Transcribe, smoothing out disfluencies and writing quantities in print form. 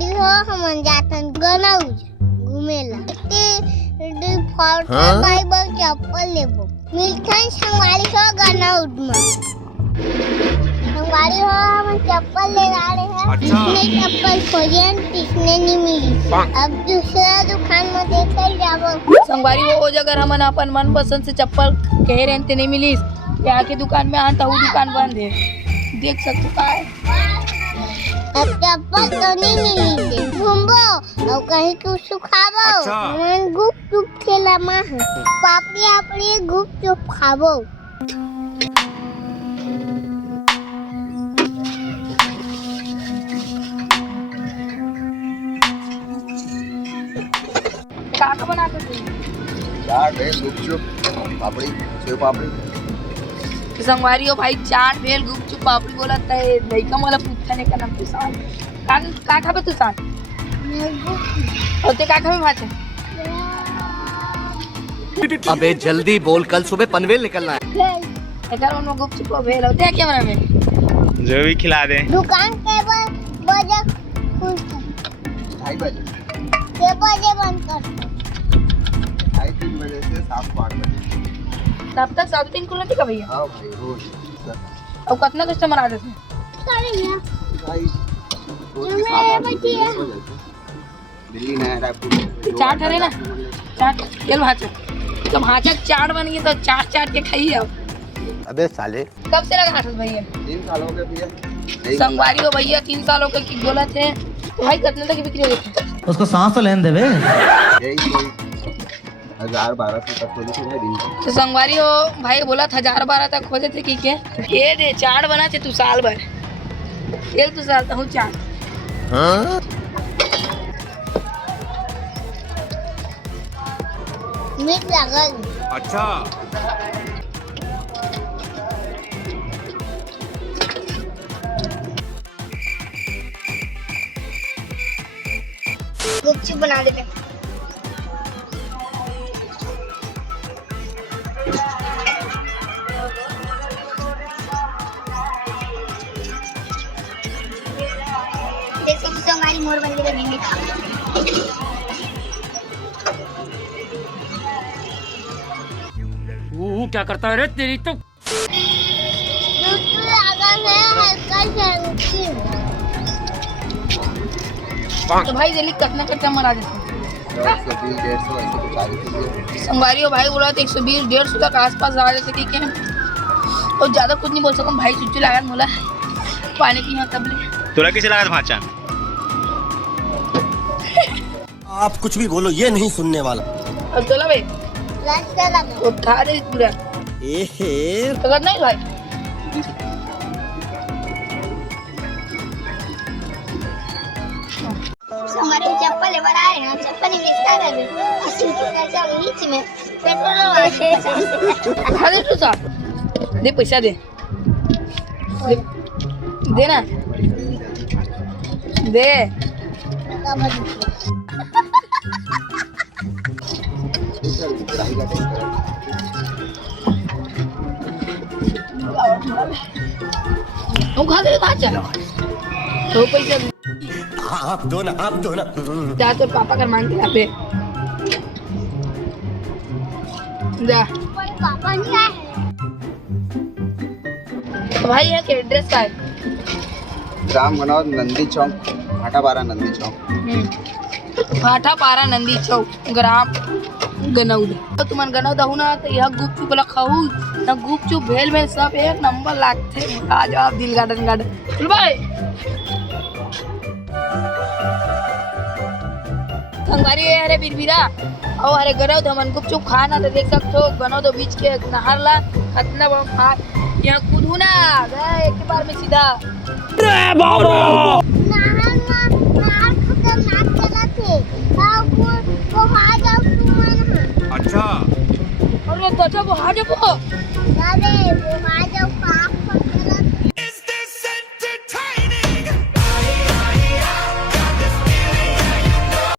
संगवारी हो हमन जातन गनौज घूमेला ते फोर्ट बाइबल चप्पल लेबो मिलथन संगवारी हो गनौज में संगवारी हो हम चप्पल ले आ रहे हैं इसमें चप्पल खोजन किसने नहीं मिली अब दूसरा दुकान में देख कर जाबो संगवारी हो जगह हमन अपन मन पसंद से चप्पल कहे रहते नहीं मिली यहाँ के दुकान में आन तो दुकान बंद है देख सकते का है अब चप्पल तो नहीं मिली थे घूमबो और कहीं कुछ सुखाबो मन गुपचुप खेला माँ पापड़ी आपड़ी गुपचुप खाबो काका बनाते थे चाट है गुपचुप पापड़ी सेव पापड़ी संगवारी हो भाई चाट भेल गुपचुप पापड़ी बोला है नहीं का मला पूछा नहीं का नाम तू साथ का खाबे तू साथ और ते का खाबे भात अबे जल्दी बोल कल सुबह पनवेल निकलना है एकर मन गुपचुप भेल होते क्या बना में जो भी खिला दे दुकान के बजे खुलता 2:30 बजे के बजे बंद करता 3 बजे से 7-8 बजे तब तक सब दिन खुला का भैया हाँ भाई रोज और कितना कस्टमर आ जाते भाई रोज के 7-8 बजे हो जाते दिल्ली नया रायपुर चाट है ना चाट चल भाचा तो भाचा चाट बन गई तो चाट के खाइए अब अबे साले कब से लगा हाथ भैया 3 साल हो गए भैया संगवारी हो भैया 3 साल हो गए की बोला थे तो भाई कितने तक बिक्री हो गई उसको सांस तो लेने देवे यही कोई 1000-1200 तक खोले थे भाई दिन की तो संगवारी हो भाई बोला 1000-1200 तक खोजे थे कि के ये दे चाट बना थे तू साल भर एक तो साल हूँ चाट मीठ लागल अच्छा गुपचुप बना देते देखो तो हमारी मोर बन गई नहीं क्या करता है रे तेरी तो तो भाई जल्दी कितना कस्टमर आ जाते 120-150 ऐसे कुछ आ जाते थे संगवारी हो भाई बोला तो 120-150 तक आसपास आ जाते ठीक है और ज्यादा कुछ नहीं बोल सकूँ भाई चुच्चू लगा बोला पानी पीना तब ले तोरा किसे लगा भाचा आप कुछ भी बोलो ये नहीं सुनने वाला अब चला भाई वो खा दे पूरा तो नहीं भाई हमारे चप्पल लेकर आए हैं चप्पल बेचता है 80 रुपए का नीचे में पेट्रोल खा दे तू साहब दे पैसा दे दे ना दे खा दे भाचा तो पैसा आप दो ना जा तो पापा का मांगते यहाँ पे जा पापा नहीं आए तो भाई यहाँ के एड्रेस का है ग्राम गनौद नंदी चौक भाटापारा नंदी चौक भाटापारा नंदी चौक ग्राम गनौद तो तुमन गनौद हूँ ना तो यह गुपचुप वाला खाऊ ना गुपचुप भेल भेल सब एक नंबर लागते आ जाओ आप दिल गार्डन चल भाई संगवारी अरे बिरबिरा और अरे गनौद हमन गुपचुप खाना तो देख सकते हो गनौद बीच के नहर ला खतना बम खा यहाँ कूदू ना गए एक बार में सीधा अच्छा अरे तो वो हाजे को अरे वो आ जाओ